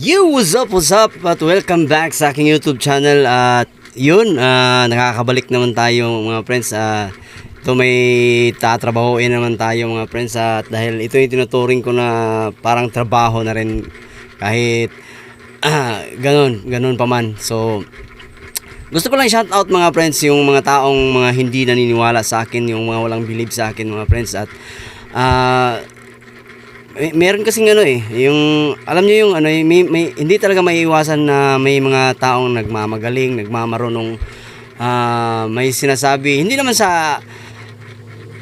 Yo, what's up? At welcome back sa aking YouTube channel. At yun, nakakabalik naman tayo mga friends. Ito may tatrabahoin naman tayo mga friends. At dahil ito yung tinuturing ko na parang trabaho na rin kahit ganun pa man. So, gusto ko lang shout out mga friends yung mga taong mga hindi naniniwala sa akin, yung mga walang believe sa akin mga friends. At meron kasing yung alam niyo yung hindi talaga maiiwasan na may mga taong nagmamagaling, nagmamarunong, may sinasabi, hindi naman sa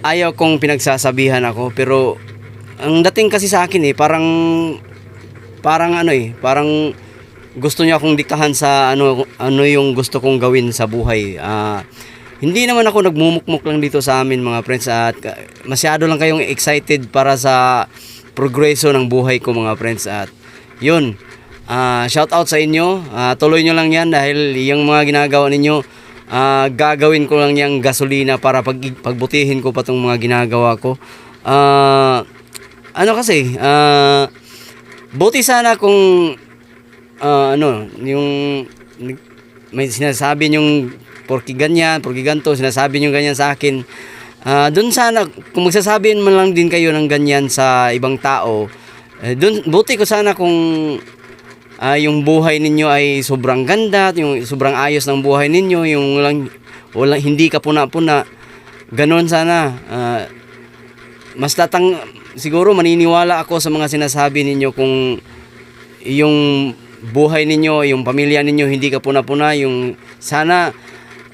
ayaw kong pinagsasabihan ako, pero ang dating kasi sa akin parang gusto niya akong diktahan sa ano yung gusto kong gawin sa buhay. Hindi naman ako nagmumukmuk lang dito sa amin mga friends, at masyado lang kayong excited para sa progreso ng buhay ko mga friends. At yun, shout out sa inyo, tuloy nyo lang yan dahil yung mga ginagawa ninyo, gagawin ko lang yung gasolina para pagbutihin ko pa tong mga ginagawa ko. Buti sana kung yung may sinasabi yung porki ganyan, porki ganto, sinasabi nyo ganyan sa akin. Doon sana, kung magsasabihin man lang din kayo ng ganyan sa ibang tao, doon, buti ko sana kung yung buhay ninyo ay sobrang ganda, yung sobrang ayos ng buhay ninyo, yung walang hindi ka puna-puna. Ganon sana. Siguro maniniwala ako sa mga sinasabi ninyo kung yung buhay ninyo, yung pamilya ninyo hindi ka puna-puna, yung sana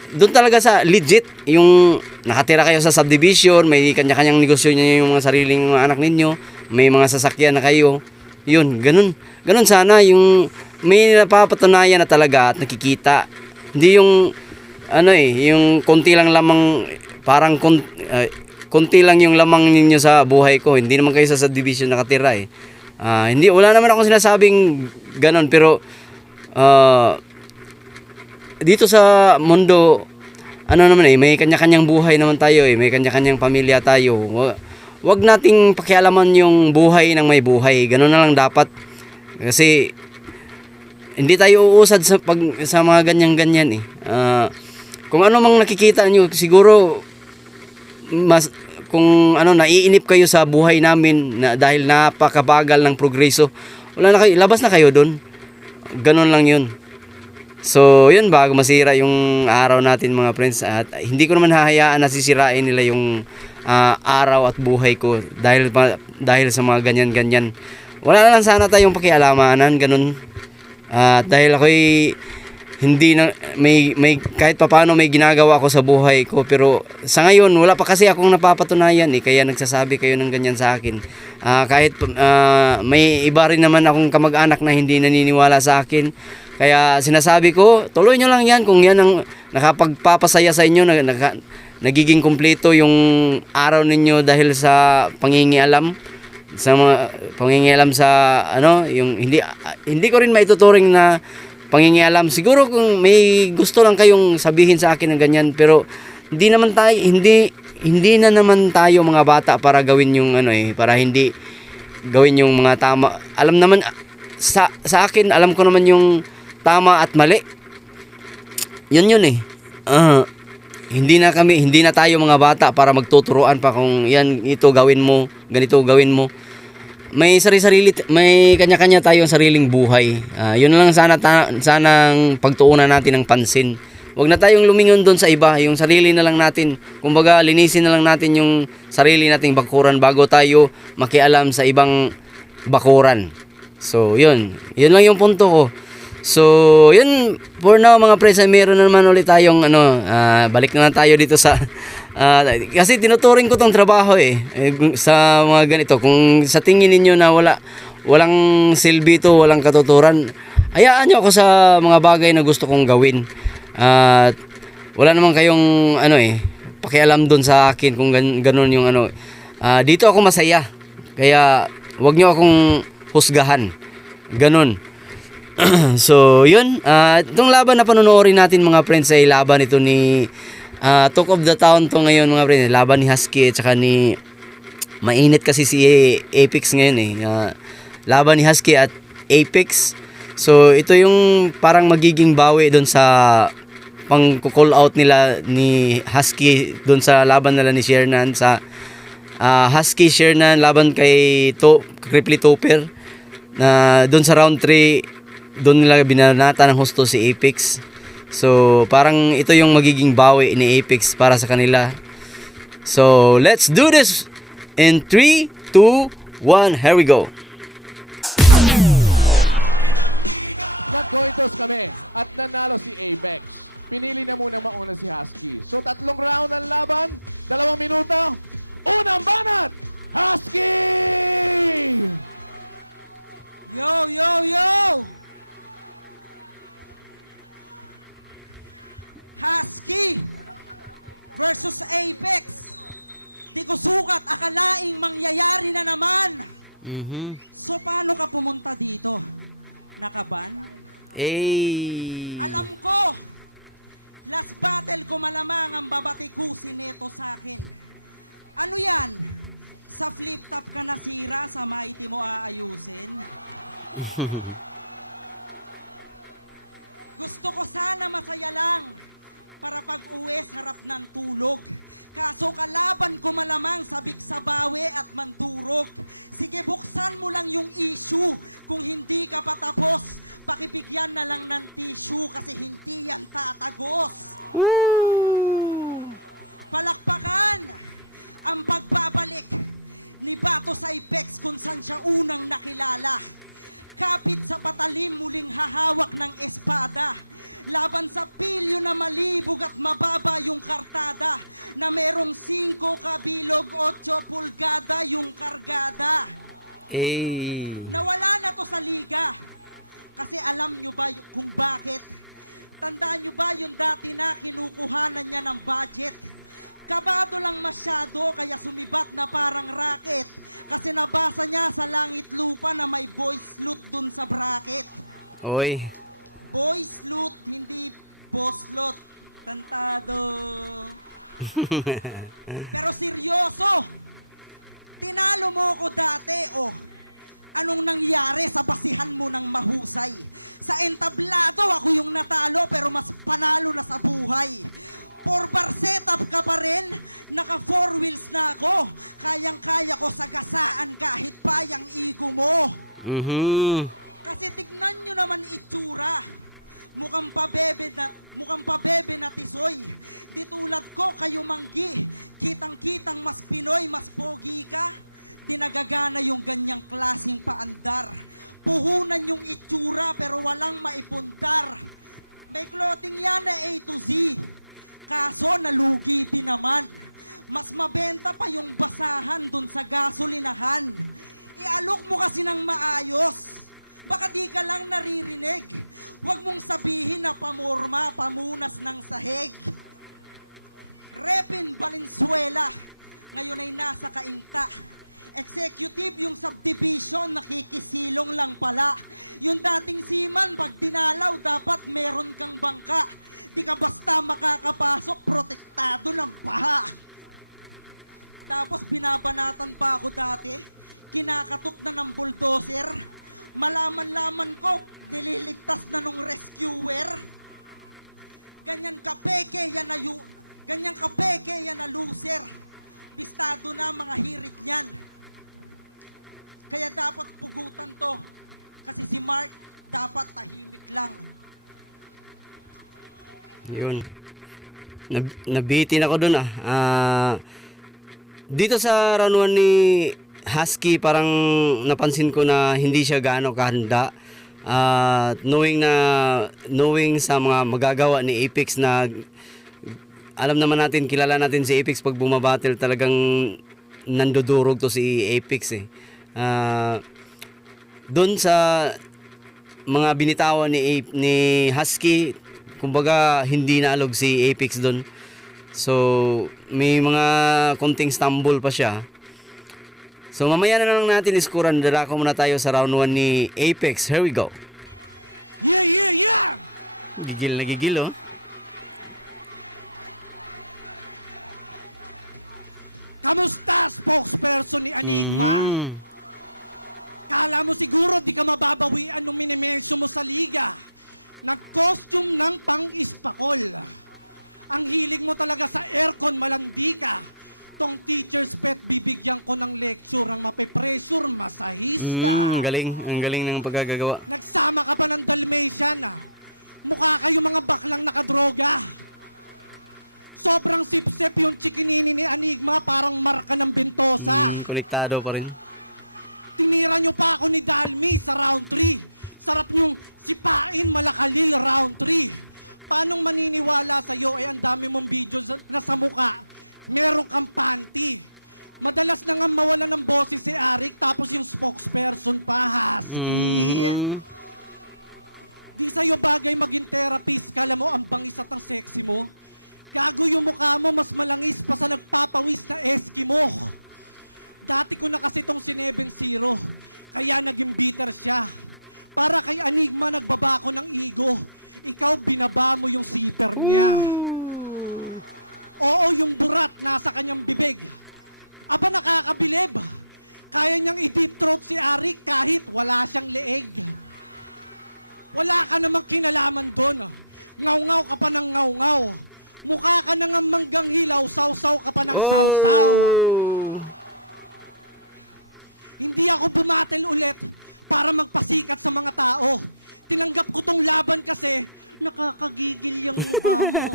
doon talaga sa legit, yung nakatira kayo sa subdivision, may kanya-kanyang negosyo niyo, yung mga sariling mga anak ninyo, may mga sasakyan na kayo. Yun, ganun sana, yung may napapatunayan na talaga at nakikita. Hindi yung yung konti lang lamang, parang konti lang yung lamang ninyo sa buhay ko. Hindi naman kayo sa subdivision nakatira eh. Wala naman akong sinasabing ganun, pero dito sa mundo, may kanya-kanyang buhay naman tayo may kanya-kanyang pamilya tayo. Wag nating pakialaman yung buhay ng may buhay. Ganun na lang dapat. Kasi hindi tayo uusad sa mga ganyan-ganyan kung ano mang nakikita niyo, siguro kung naiinip kayo sa buhay namin na dahil napakabagal ng progreso, wala na kayo, labas na kayo doon. Ganun lang yun. So, yun, bago masira yung araw natin mga friends, at hindi ko naman hahayaan na sisirain nila yung araw at buhay ko dahil sa mga ganyan-ganyan. Wala na lang sana tayong pakialamanan, ganun. Dahil ako'y hindi na may kahit papaano may ginagawa ako sa buhay ko, pero sa ngayon wala pa kasi akong napapatunayan kaya nagsasabi kayo ng ganyan sa akin. Kahit may iba rin naman akong kamag-anak na hindi naniniwala sa akin. Kaya sinasabi ko, tuloy nyo lang yan kung yan ang nakapagpapasaya sa inyo, nagiging kumpleto yung araw ninyo dahil sa pangingialam sa yung hindi ko rin maituturing na pangingialam. Siguro kung may gusto lang kayong sabihin sa akin ng ganyan, pero hindi na naman tayo mga bata para gawin yung para hindi gawin yung mga tama. Alam naman sa akin, alam ko naman yung tama at mali. Yun hindi na tayo mga bata para magtuturuan pa kung ito gawin mo, ganito gawin mo. May may kanya-kanya tayong sariling buhay. Yun lang sanang pagtuunan natin ng pansin. Huwag na tayong lumingon doon sa iba, yung sarili na lang natin. Kumbaga, linisin na lang natin yung sarili nating bakuran bago tayo makialam sa ibang bakuran. So, yun lang yung punto ko. So, yun, for now mga friends, meron na naman ulit tayong balik na tayo dito sa kasi tinuturing ko tong trabaho sa mga ganito. Kung sa tingin ninyo na walang silbi to, walang katuturan, hayaan nyo ako sa mga bagay na gusto kong gawin. At wala naman kayong pakialam doon sa akin kung ganun yung dito ako masaya. Kaya wag nyo akong husgahan. Ganun. So, yun. Itong laban na panonoorin natin mga friends ay laban ito ni Talk of the Town to ngayon mga friends. Laban ni Husky at saka ni mainit kasi si Apex ngayon laban ni Husky at Apex. So ito yung parang magiging bawi doon sa pang-call out nila ni Husky doon sa laban nila ni Shernan sa Husky Shernan laban kay Cripply Topper na doon sa round 3 doon nila binanata ng husto si Apex. So parang ito yung magiging bawi ni Apex para sa kanila. So let's do this in 3, 2, 1, here we go. Nag-coitos kami at nanalo si Apex. Pinili na muna mauna si Husky. So 3 round ang laban, 2 minuto. Unang banat, Husky! Yo, yo, yo! Husky versus Apex. Di ko sukat, akalaing mangyayari na naman. So paano ka pumunta dito? Nakaban? Alam ko, last battle ko malamang ang babatikusin nito sa akin. Ano yan? Sa flip top ka nasira, sa mighty mo aayusin? Gusto ko sana masaya lang para pag-uwi sarap ng tulog. Kaso kalaban ko malamang sabik sa bawi at mandurog. Sige, buksan mo lang yung issue. Kung hindi ka patapos, pakibigyan na lang ng tissue kasi hindi yan tatagos. Palakpakan ang pagbabalik ni Bato sa Apex kung saan siya unang nakilala. Kapit sa patalim, muling hahawak ng espada. Laban sa pilyo na malibog at mababa yung kartada, na merong 5 kabilog, 8 pulgada yung kargada. Nawala na to sa liga. Kasi alam nyo ba kung bakit? Tandaan nyo ba yung dati na kinukuhanan niya ng budget? Kabado lang masyado kaya sumibat na parang rocket. Kasi nabasa niya sa langit lupa na may boys loot dun sa bracket. Oy. Boys loot, hindi boss loot. Tantado. Pero seryoso, tinalo mo ko dati, oh. Anong nangyari sa basihan mo ng mahusay? Sa entablado, ako yung natalo pero mas panalo na sa buhay. 4-bar setup ka pa rin, naka 4 wheels na ako. Kayang-kaya ko sagasaan kahit pa yung ego mo. Kasi tignan nyo naman itsura. Mukhang pabebe na tisoy. Di tulad ko kayo manggi. Kitang-kitang mas Pinoy, mas pogi ka. Di nagagana yung ganyang klaseng paandar. Puhunan yung itsura pero walang maipundar. May clothing yan na A to Z. Kaso nalugi din naman. Mas mabenta pa yung basahan dun sa gasolinahan. Ialok mo kasi ng maayos. Baka di ka lang naririnig. Huwag mong sabihin na pamorma, pamunas ng sahig. Repin Valenzuela, ngayon ay nasa Kainta. Executive yung subdivision, nakikisilong lang pala. Yung dating seaman, pag dinalaw, dapat meron kang bangka. Di ka basta makakapasok, protektado ng paha. Tapos binabanatan pa ako dati, kinakatok na ng bulldozer. Malaman-laman ko, nililigtas na nung rescuer. Ganyan kapeke yan na loser. Bistado na mga hirit niyan. Kaya dapat pugutan to. Kasi si Mark dapat tahimik lang. Yun. Nabitin ako dun dito sa round 1 ni Husky, parang napansin ko na hindi siya gaano kahanda. Knowing sa mga magagawa ni Apex na alam naman natin, kilala natin si Apex pag bumabattle talagang nandudurog to si Apex doon sa mga binitawan ni Husky, kumbaga hindi naalog si Apex doon. So may mga konting stumble pa siya. So mamaya na lang natin iskuran. Darako muna tayo sa round 1 ni Apex. Here we go. Yeah, yeah, yeah! Gigil na gigil, oh. Kamusta, spokesperson ni Enigma? Kala mo siguro di ka mababawian nung minimensyo mo sa liga. Nag-costume ng pang-ispakol. Ang hilig mo talaga sa aircon, malandi ka. Tong teacher's pet, bibigyan ko ng lecture ang mape-pressure masahista. Ang galing ng pagkagagawa. Nagsama ka pa ng Dalmatian. Mukha kayo mga baklang nakadroga. Sobrang sip-sip yung chikinini ni Enigma, parang marka ng bentosa. Konektado pa rin. Tinira nyo pa ako ni Dalmi sa round 3. Sarap nyong sipain Malakalil round 3. Paanong maniniwala sa'yo ang dami mong video na sa muka meron kang panty. Madalas na nga mawala ng boses si Arik tapos yung spokesperson pa, Husky. Di sa'yo bagay maging therapist. Kala mo ang bangis at ang sexy mo. Gago yung mukha mo, mas malangis pa sa nagpapawis na Eskimo. Dati ko na kasi tong sineben-0, kaya naging bitter siya. Para kay Enigma, nagbaba ko ng ego. Ikaw, binaba mo yung zipper niya. Oo, yung burat nasa kanyang bibig. Aba, nakakabilib. Kaya niyang i-deep throat si Arik kahit wala siyang leeg. Wala ka namang kinalaman doon. Ngaw-ngaw ka pa ng ngaw-ngaw. Mukha ka na nga manggang hilaw, saw-saw ka pa ng saw-saw. Hindi ako bumatel ulit para magpasikat sa mga tao. Tinanggap ko tong laban kasi nakakagigil yung mukha mo.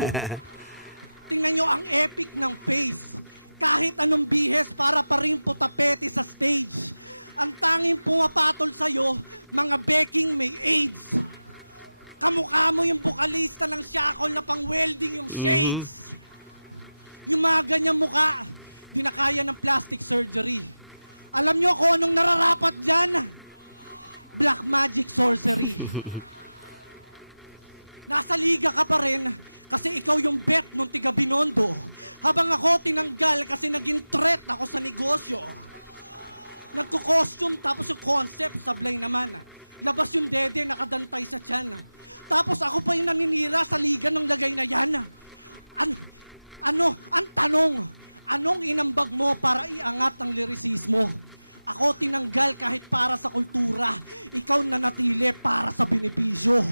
Tingnan nyo ang epic ng face. Kahit anong bihes para pa rin putapete sa stage. Ang tanging pumapatol sa'yo, mga beking may AIDS. Kamukha mo yung bukalista ng shackle na pang-welding yung shades. Yung mga ganyang mukha, di na kaya ng plastic surgery. Alam nyo kung anong nararapat dyan? Black magic sorcery. Nasa liga ka pa rin kasi ikaw yung bet nung tiga Binondo. Habang ako tinanggal kasi naging threat ako sa negosyo. Nagko-costume tapos yung concept sablay naman. Labas yung dede nakadantay sa tiyan. Tapos ako pa yung naninira sa liga ng lagay na yan. Ang tanong, anong inambag mo para iangat ang lirisismo? Ako tinanggal kahit para sa kultura. Ikaw nanatili para sa benepisyo.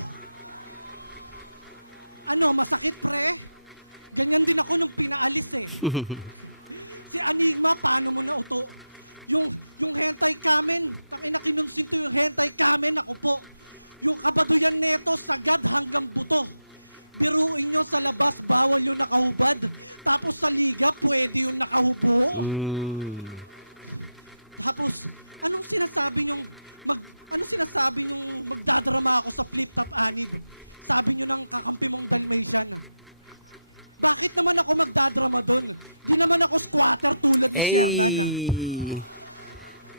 Ano, masakit pre? Ganyan din ako nung pinaalis eh. Si Enigma, paano mo nauto? Yung hentai kamen, takina kinonsinto yung hentai kamen, ako po. Yung kabaduyan neto, sagad hanggang buto. Biruin nyo sa labas, bawal yung nakahubad. Tapos sa liga, pwede yung nakahubo. Tapos, anong sinasabi nyong magdadrama ako sa flip-top anib? Sabi nyo ng kakampi mong Dalmatian. Bakit naman ako magdadrama doon? Di naman ako squatter tulad ni Shernan.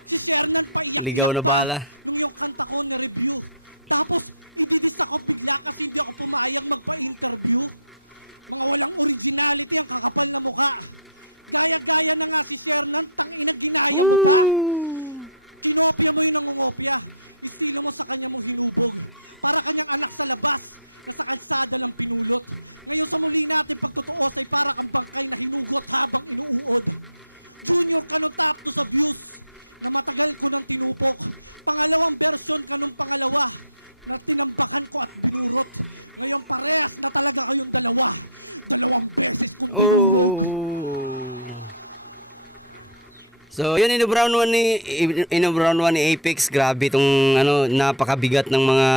Si Shernan Ligaw paiyak-iyak na pa bala. nung yung kanta ko ni-review. Tapos, ididis ako bigla kasi hindi ako pumayag magpa-interview. Mga walang originality ang kakapal na muka. Gaya-gaya na nga si Shernan, tangina ginaya mo pa. Kinopya mo yung nangungopya. Estilo mo sa kanya mo hinubog. Para kanyang anak sa labas na sa kalsada lang pinulot. Ngayon sa muli natin pagtutuos ay para kang bangkay na hinugot habang inuuod. Junior ka nung top 2 sa views na matagal ko nang tinupok. Pangalawang version ka nung pangalawa na tinambakan ko at binurot. Ngayon parehas na talaga kayong dalawa. 2 beses kong dinurog. So, yun, in-brown one ni Apex. Grabe itong napakabigat ng mga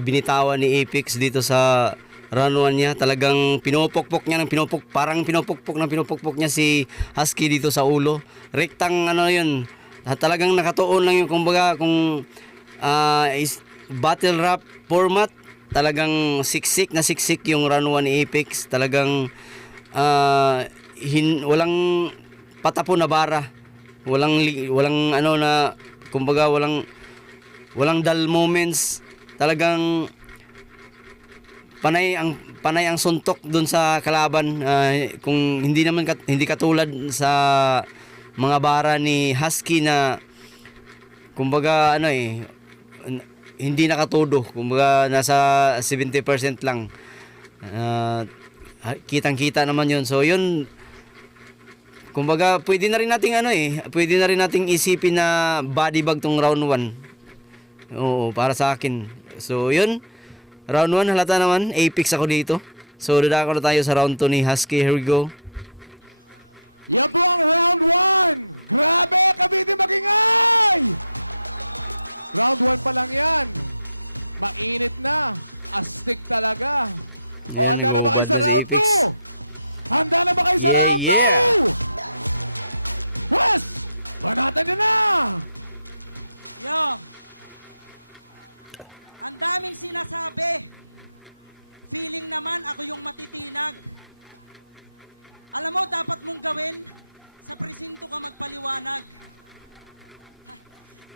binitawan ni Apex dito sa run 1 niya. Talagang pinupukpok niya parang pinupukpok niya si Husky dito sa ulo. Rektang yun. Talagang nakatuon lang yung kumbaga kung is battle rap format. Talagang siksik yung run 1 ni Apex. Talagang walang patapon na bara. Walang kumbaga walang dull moments. Talagang panay ang suntok doon sa kalaban. Kung hindi katulad sa mga bara ni Husky na kumbaga hindi nakatudo. Kumbaga nasa 70% lang. Kitang-kita naman yun. So yun, Kumbaga, pwede na rin nating pwede na rin nating isipin na body bag tong round 1. Oo, para sa akin. So, yun. Round 1, halata naman. Apex ako dito. So, dadako na tayo sa round 2 ni Husky. Here we go. Yan po ang round 1. Grabe, Cavite Magingay! Round 1 pa lang yan. Mainit na. Astig talaga. O, Yan, handa na ba kayo sa nag-uubad na round si Apex. 2? Handa na ba kayo sa Yeah, round 2? yeah. Wes! Banatan nyo na! Yo! Ang daming sinasabi. Feeling naman ako yung matitinag. Alam mo, dapat mong gawin, sa presinto ka magpaliwanag.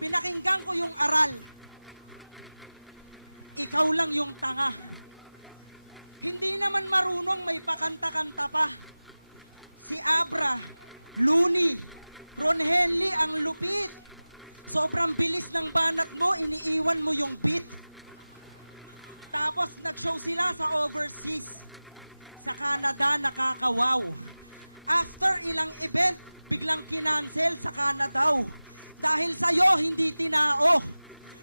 Pinakinggan ko yung aral. Ikaw lang yung tanga. Hindi naman marunong may pakanta-kanta pa. Si Abra, Looney, Ron Henley ang lupit. Sobrang bilis ng banat mo, iniiwan mo yung beat. Tapos nag-show sila sa overseas. Sa Canada, nakakawaw. After ilang event, biglang kinancel sa Canada. Dahil sa'yo, hindi tinao.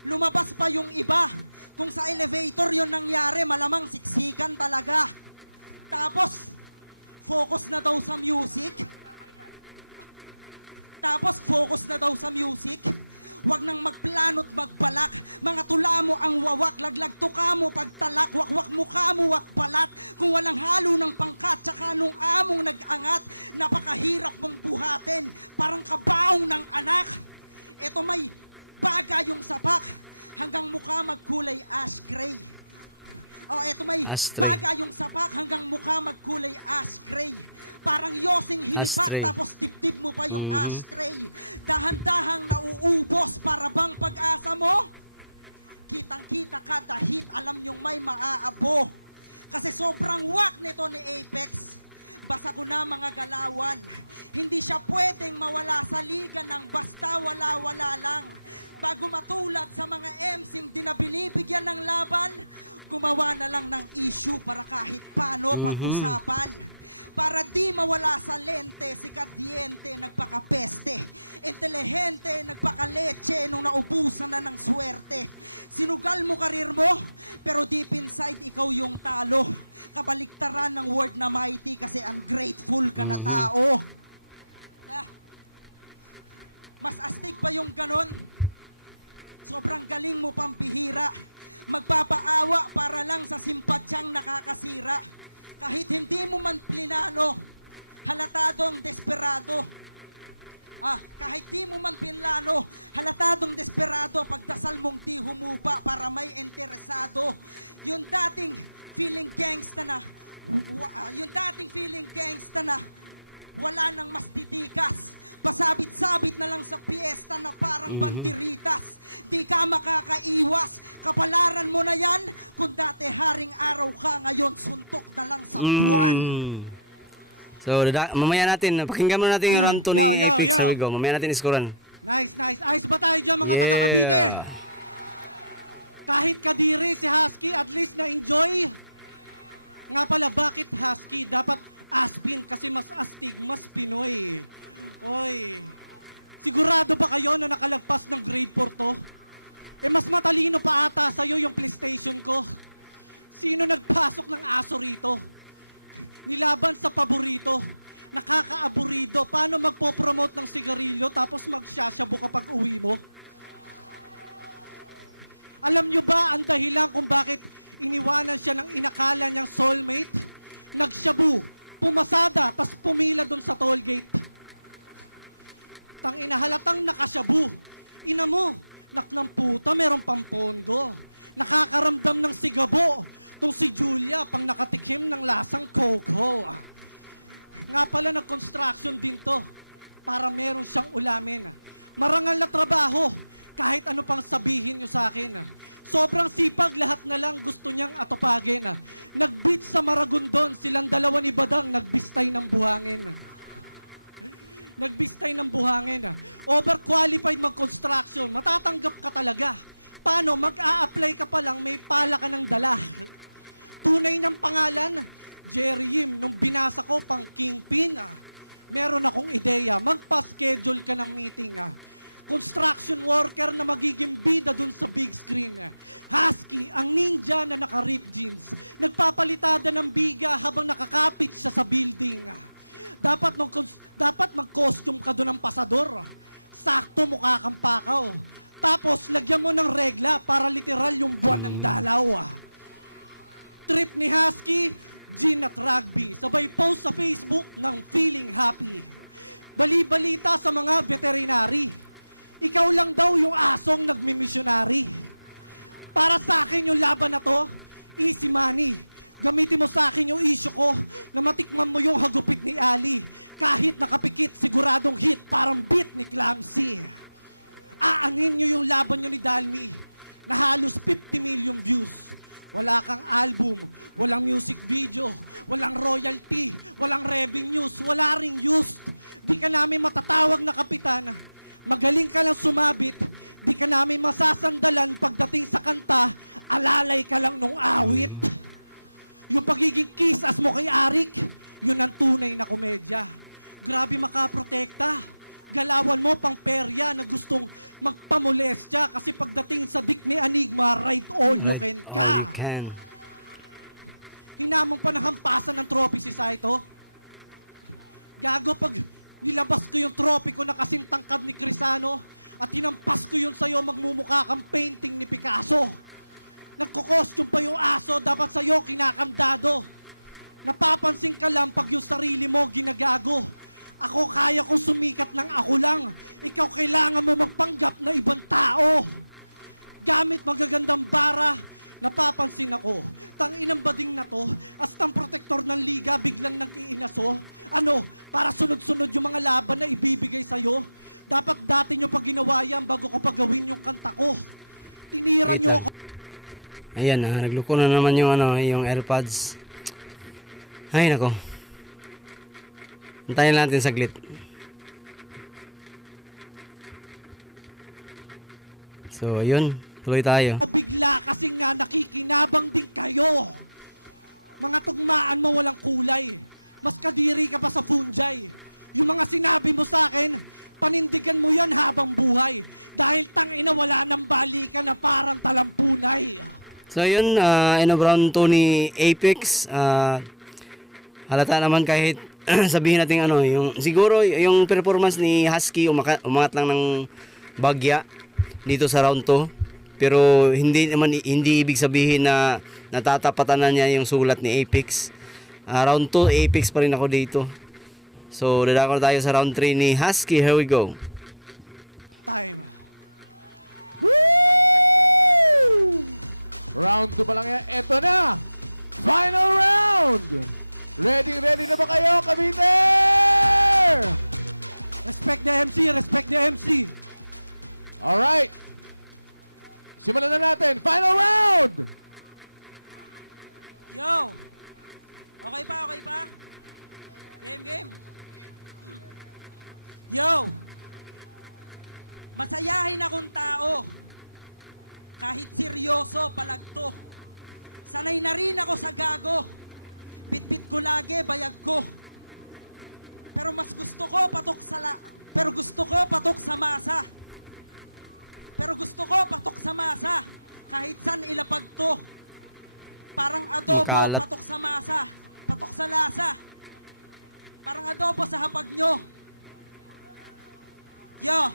Lumabas pa yung iba. Kung sa elevator yon nangyari, malamang siksikan talaga. Tapos, focus na daw sa music. Huwag nang magplano't magbalak. Mga tula mo ang wawak, laglag tuka mo pagtalak, wakwak mukha mo wak balat. Kung walang halo ng pangkat, tsaka nung among nag-angat, napakahirap mong buhatin, parang kabaong ng anak. Eto may baga yung sapak, hanggang mukha magkulay ash gray. Eto may Ashtray. baga yung sapak, hanggang mukha magkulay ash gray. Parang yosing hinipak, Ashtray. tapos dibdib mo pa yung ashtray. Dahan-dahang nauubos para bang pag-asa mo? Kitang-kita kada hit, alam nyong may maaabo. Kasi sobrang wak nito ni Apex. Basa ko na mga galawan. Hindi siya pwedeng mawala sa liga ng basta wala-wala lang. Bago matulad sa mga MCing di na binibigyan ng laban, gumawa na lang ng issue para kahit paano pag-usapan. Para di mawala sa lente, si Kadiente nagpakapeste. Intelihente, nagpakaleche nung naubusan na ng swerte. Sinugal mo karir mo, pero deep inside ikaw yung talo. Kabaliktaran ng word na mighty kasi ungrateful ka na tao. Mas astig pa yung ganon. Sobrang galing mo pampihira. Magpapaawa para lang sa simpatyang nakakasira. Kahit hindi mo man plinano, halatadong desperado. Kahit di mo man pinlano, halatadong desperado, pagdasal mong di humupa para may interesado. Yung dating feeling gangsta na, wala nang mas titikas. Pasabit-sabit na lang sa piyesta na parang banderitas. Di ka makakaiwas, kapalaran mo na yan. Kung dati haring araw ka, ngayon suntok na lang sa buwan. So, mamaya natin, pakinggan muna natin yung round 2 ni Apex. Here we go. Mamaya natin iskoran. Nice. Ayos ba tayo dyan mga taga-Cavite? Kahit kadiri si Husky, at least na-enjoy. Nga pala, bakit Husky? Dapat Aspin kasi mas astig, mas Pinoy. Oy, sigurado ba kayo na nakalagpas ng grade 4 to? Mas matalino pa ata sa'yo yung PlayStation ko. Sino nagpasok ng aso rito? Nilaban sa paborito. Nakakaaburido. Paano magpo-promote ng sigarilyo tapos magsyasyabu kapag uwi mo? Alam nyo ba ang dahilan kung bakit iniwanan siya ng inakala niyang soulmate? Nagsyabu, pumasada, tas pumila dun sa tollgate. Tang inahalatang nakasyabu. Ina mo, naknang puta, merong pampondo. Nakakaramdam ng sigabo. Tong si Julia, pang nakatikim ng lasang coco. Nga pala, nag-construction din to. Para meron siyang ulamin. Marangal na trabaho. Kahit ano pang sabihin nyo sa akin. Sobrang sipag, lahat na lang gusto niyang atupagin. Nag-beach sa Maragondon, silang dalawa ni Badang, nagbistay ng buhangin. Overqualified mag-construction, matatanggap ka talaga. Paano? Mag-a-apply ka pa lang, may pala ka ng dala. Tunay niyang pangalan, Jerry Yim. Nung binasa ko, pang kingpin. meron akong ideya. Magpa-schedule ka ng meeting. Construction worker na magiging bida dun sa big screen. Husky, ang ninja na naka-rip jeans. Nagpapalitada ng biga habang nakakapit siya sa building. Dapat mag-costume ka dun ng pasador. Sakto mukha kang pakaw. Tapos, lagyan mo ng regla para literal yung buwan ng dalaw. Trip ni Husky, gin at rugby. Sabay post sa Facebook ng feeling happy. Bali-balita sa mga veterinary. Ikaw lang daw yung asong nagmimisyonary. Para sa akin yung laban na to, easy money. Gamitin mo sa akin yung issue ko na matikman mo yung hagupit ni Ali. Kahit nakapikit, siguradong hit, parang beat ni Clamsy. Aanin nyo yung laban nyo ni Dalmi na halos 50 million views. Wala kang album, walang music video, walang royalty, walang revenues, wala ring used. Di ka namin matatawag na kapitan. Magaling ka lang sumabit, di ka namin masasandalan pagdating sa kanta, alalay ka lang nung awit. Yung pagiging kiss-ass mo kay Arik, yun ang tunay na komedya. Grabe makaprotekta. Galawan mo pang perya na gustong magpamolestya kasi pagdating sa dik ni Enigma, right all you can ka. All you can. Hinamong pa ng hampasan ng trophy si Saito. Gago pag nilabas ko yung trophy ko na kasing tangkad ni Crisano at hinampas ko yun sa'yo, magmumukha kang painting ni Picasso. Nagko-costume pa yung aso, dapat sa'yo kinakandado. Napapansin ka lang pag yung sarili mo ginagago. Ako kaya kong sumikat ng ako lang. Ikaw kailangan mo magpanggap na ibang tao. Gamit magagandang bara, napapansin ako. Tanginang bading na to, astang protektor ng liga biglang nag-iinaso. Ano, para sunod-sunod yung mga laban na ibibigay sa'yo? Dapat dati nyo pa ginawa yan bago ko pagawin yung kanta ko. Tinira nyo ako. Ayan, nagluko na naman yung yung AirPods. Ay, nako. Antayin natin saglit. So, ayun. Tuloy tayo. Bigla kasi nga nakikinabang din kayo. Mga tugmaan mo walang kulay. Mas kadiri ka pa sa fungi. Yung mga sinabi mo sa akin, panindigan mo yan habang buhay. Dahil tangina wala nang balikan na parang talampunay. So, yun. Brown to ni Apex. Halata naman kahit sabihin natin yung siguro yung performance ni Husky umangat lang ng bagya dito sa round 2. Pero hindi ibig sabihin na natatapatan na niya yung sulat ni Apex. Round 2, Apex pa rin ako dito. So, dadako na tayo sa round 3 ni Husky. Here we go. Time. Woo! Round 2 pa lang yan. Eto na! Final round! Ready na ba kayo, Cavite? Respect the MC, respect the MC. Alright. Simulan na natin. Final round! Yo! Okay pa? Game. Yo! Masayahin akong tao. Kahit seryoso, palagto. Sanay na rin ako sa gago. Bit-bit ko lagi, bayag ko. Pero gusto ko patok sa masa. Kahit saan ilapag to. Parang adobo, Makalat. patok sa masa. Patok sa lasa. Parang adobo sa hapag nyo. Yo.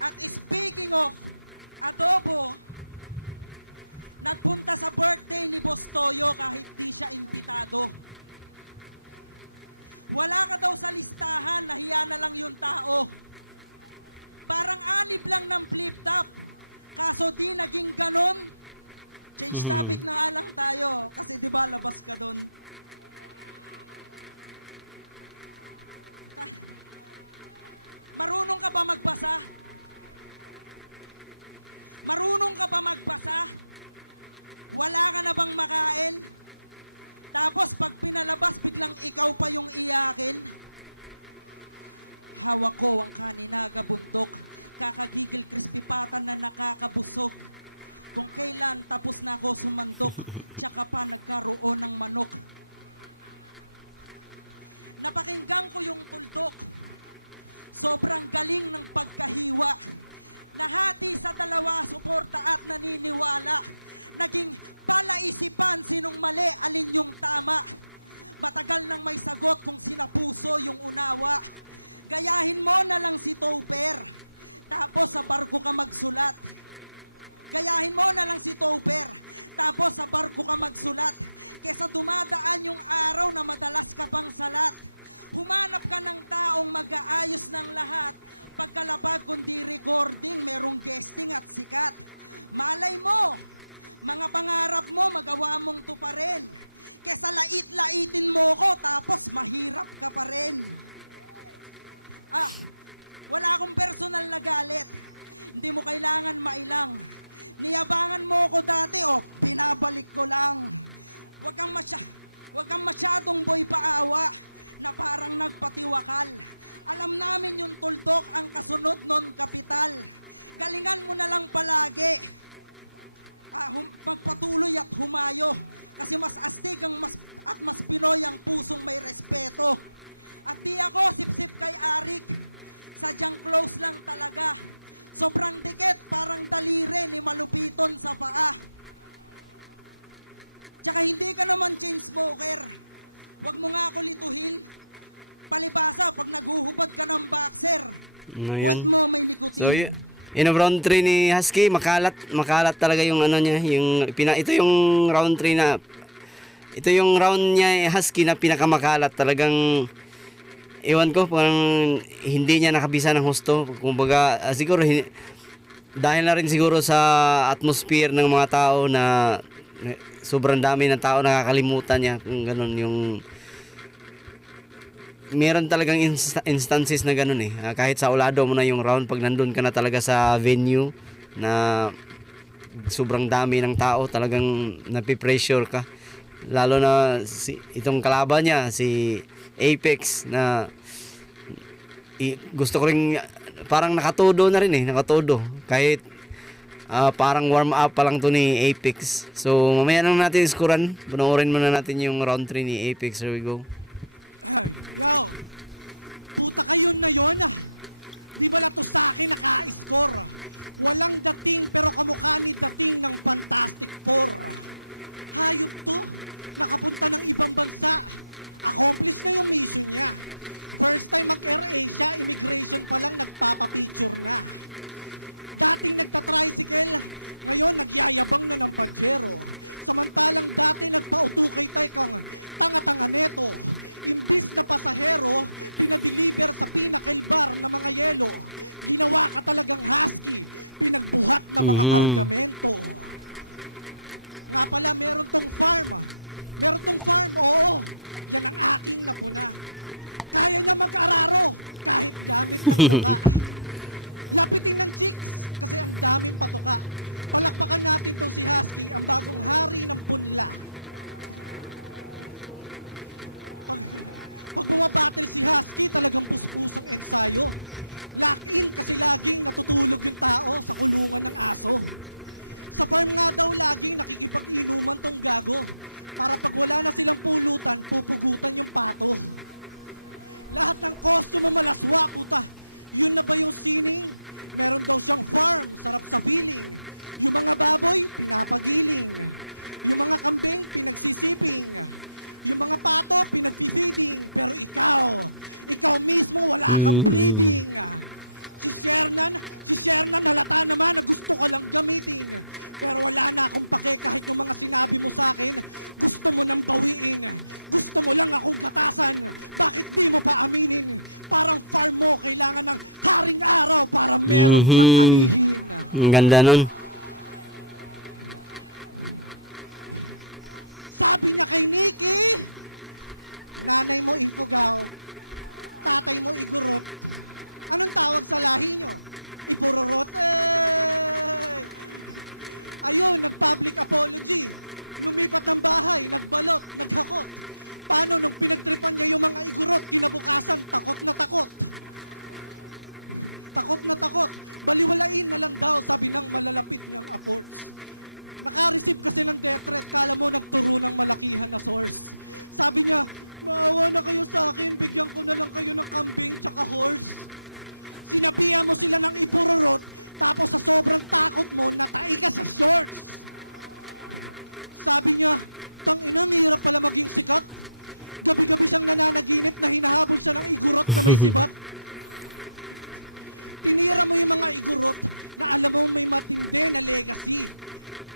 At speaking of adobo, nagpunta sa birthday ni Boss Toyo kahit di siya impitado. Wala ka daw sa listahan, nahiya na lang yung tao. Parang alib lang ng flip-top. Kaso di naging ganon. Change topic na nga lang tayo. Kasi di ba labas ka doon? Marunong ka ba magbasa? Wala ka na bang makain? Tapos pag pinalabas, biglang ikaw pa yung iyakin? Hawak ko ang kaninaga bundok, kakagigil crispy pata na nakakabusog. Kung kailan tapos na ako sumandok, tsaka pa nagkaroon ng manok. Napakinggan ko yung tuldok. Sobrang galing ng pagkahiwa. Nahati sa dalawa, suporta at naniniwala. Naging palaisipan sinong mali, alin yung tama. Matagal nang may sagot kung sinapuso yung unawa. Gayahin mo na lang si Topper, tapos sa barko ka magsulat. Gayahin mo na lang si Topper, tapos sa barko ka magsulat. Kesa dumadaan yung araw na madalas ka pang salat. Humanap ka ng taong mag-aayos ng lahat. Pagkalapag kundi recording, merong guesting at sikat. Malay mo, mga pangarap mo magawa mong tuparin. Kesa lait-laitin mo ko tapos mahirap ka pa rin. Wala akong personal na galit. Hindi mo kailangan mailang. Niyabangan mo ko dati, pinabalik ko lang. Huwag kang masyadong boy paawa na parang nagpatiwakal. Alam namin yung tuldok ang kasunod non kapital. Galingan mo na lang palagi. Magpatuloy at humayo. Kasi mas astig at mas Pinoy ang pusong may respeto. At di ako sip-sip kay Arik. Sadyang close lang talaga. Sobrang dikit, parang daliri ni malupiton sa paa. Tsaka hindi ka naman chain smoker. Huwag mo nga ako lituhin. Palibasa, pag naguhubad ka ng boxer, Ayun. puwet mo may nicotine. So, yun ang round 3 ni Husky, makalat talaga yung ano niya, ito yung round 3 na, ito yung round niya Husky na pinakamakalat, talagang, iwan ko, parang hindi niya nakabisa ng husto, kumbaga, siguro, dahil na rin siguro sa atmosphere ng mga tao na, sobrang dami ng tao nakakalimutan niya, kung ganun yung, meron talagang instances na ganun kahit sa ulado mo na yung round, pag nandun ka na talaga sa venue na sobrang dami ng tao, talagang napipressure ka, lalo na itong kalaban niya si Apex na gusto ko rin parang nakatodo na rin nakatodo kahit parang warm up pa lang to ni Apex. So mamaya nang natin iskuran, panoorin muna natin yung round 3 ni Apex. Here we go. Ay, yo! Puta kayo na yun Di ba lato sa akin naka-score? Walang dating pero kamukha ni dating ng Fantastic Four. Hayop to, nakapunta ng ibang bansa. Accomplish na yung mission niya. First time mag-Air Asia, immigration pa lang nagpapapicture na. Dating nagtatricycle, ngayon nagyayabang na ng Pajero. Samantalang dati nagpautukay tayo kang tanga-tanga neto. Imbis na pasahero, pinadeliver sa Pinnacle Bar na mga yelo. Ginawa ka talagang Husky, pinagbuhat na mga kargamento. Nga pala, meron tong farm. Meron tong farm, oo. Yan ang aking napuna. Kaya niya mag-araro, kahit gamit ng tuka. Lapitin ng chicks, kasi ang daming patuka. Palakpakan natin tong si Husky, ang bagong hari ng punla. Pag bumabattle si Husky, talagang puspusang ensayo. Lock-in kasi laging natutulog yung tao sa kulungan ng aso. Sa farm nga daw laging nakikipag-inuman tong gago. Para pag wala na silang pulutan, pupugutan yung pato. Lahat ng costume malaswa, puta. Yun na ba yung sining? Meron daw siyang farm, sarap sa feeling. Yung mga baboy, pinapagiling. Yung mga kambing, pinagsisiping. Yung mga pato, pinag-feeding. Pero ikaw mismo, wala kang breeding. Si Shernan, halata naman na gusto ko lang gamitin. Pero wala na akong pake kahit yung mga sinabi mo sa akin. Gusto mo nang bawiin. Gusto mo lang akong gatasan. Bakit di mo pa aminin? Parang farm mo, kailangan ng haring araw para meron kang anihin. Ang ganda nun. Sabi niya kay Nikki, nanay mo Ifugao, tatay mo Igorot. Anong tawag sa lahi nyo? Ipurorot. Ayun, nag-public apology. Lumipat ng bahay, nagbalot, naghakot. Paano nung pinagtripan niya yung mga Igorot, kinabukasan, takot na takot. Takot na takot. Baliwalain na lang daw, sabi ng malalapit niyang aports. Naka-receive kasi ng death threat, kala mo nagturo ng malakihan na source. Sabi niya, Maawa na kayo sa akin, bigyan ko na lang kayo ng kambing tsaka horse. Sinabihan mo sila ng ipururot, tapos sa sobrang takot mo, natai ka sa shorts. Sabi niya, tangina, ang hirap pala maging sikat. Gabi-gabi siyang nananaginip na hinahabol siya ng igurot na may sibat. Tinira mo yung mga igurot na alam mo may matindi na legacy.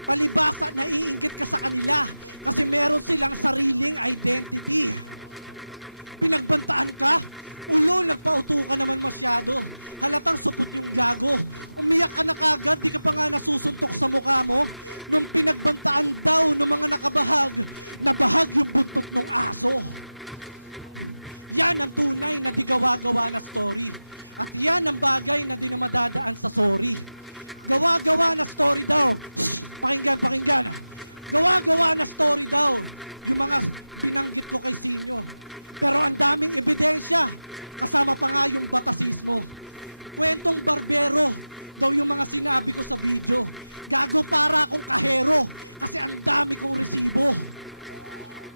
Palibasa, naiinggit ka sa kanila kasi meron silang sariling identity. Pinagbantaan ka? Ulo, nagpauto ka naman masyado. Halatang supot yung gago. Umiyak ka na kagad, di ka pa nga nasusuntok sa mukha mo. Nung pinagbantaan daw ng mga nakabahag, nabahag yung buntot ng aso. Yan ang tunay na di gawa-gawa na story. At yan ang bagay na di na madadaan sa sorry. Gawa-gawa na story daw. Shh! Pakinggan. Gawa-gawa na story daw. Yung mga binanggit ko kay Sinyo. Pero ang daming ebidensya. Kasama pa nga yung batasismo. Kwentong barbero daw yung mga sinabi ko sa video. Gago, para akong kahero kasi ang dami kong resibo.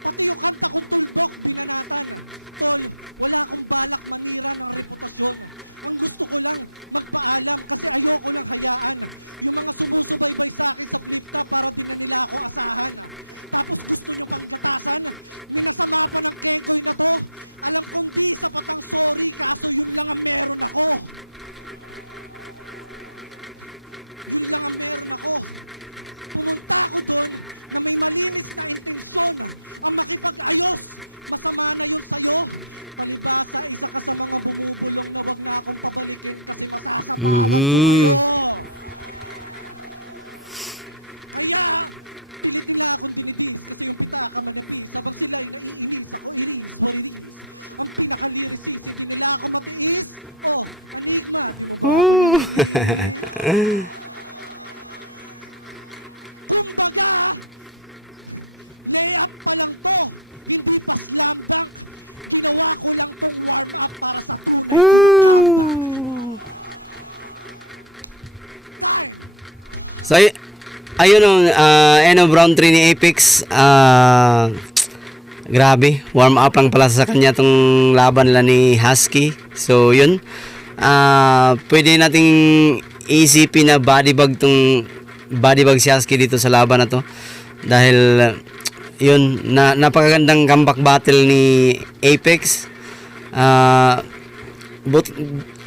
Pati yung kanta kong tuldok, binanatan. Tol, wala akong balak manira ng reputasyon. Ang gusto ko lang magpaalam kasi ayoko lang hayaan yung mga sumusubaybay sa akin sa flip top para din na nila ako asahan. Tapos gusto nyo pang gatasan? Minasama pa ng kengkoy na to? Alam kong di sapat ang sorry, kaso yun lang ang meron ako. Yun lang ang meron ako. Pumunta ako doon na may malinis na intensyon ang makipag-ayos. Masama na yun sa'yo. Palibasa, isa ka sa mga bumubulong na wag na akong pabalikin kasi masasapawan ko kayo. Kaya, pilit nila akong dinidis kasi yung pitaka manipis. Habang sila ay naiinis, ako iris, wariris. Ang pinaka-lyricist, hindi nila ako matiis. Oh, Enigma, di mo ba ako naiinis? Kumbaga, layup pa lang to, hindi pa slam dunk. Ginawa ko lang tong warm up para sa tunay ko na comeback. Time! So, ayun o, Brown 3 ni Apex. Grabe, warm up lang pala sa kanya tong laban nila ni Husky. So, yun. Pwede nating isipin na bodybag si Husky dito sa laban na to. Dahil, yun, napakagandang comeback battle ni Apex.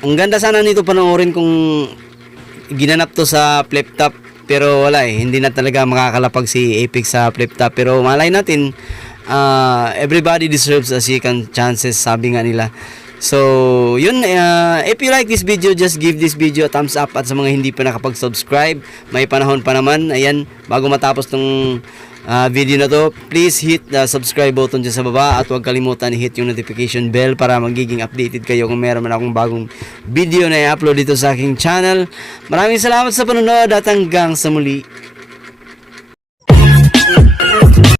Ang ganda sana nito panoorin kung ginanap to sa flip top. Pero wala hindi na talaga makakalapag si Apex sa flip top. Pero malay natin, everybody deserves a second chances, sabi nga nila. So, yun, if you like this video, just give this video a thumbs up. At sa mga hindi pa nakapag-subscribe, may panahon pa naman. Ayan, bago matapos tong video na to, please hit the subscribe button dyan sa baba. At huwag kalimutan i-hit yung notification bell para magiging updated kayo kung meron man akong bagong video na i-upload dito sa aking channel. Maraming salamat sa panonood at hanggang sa muli.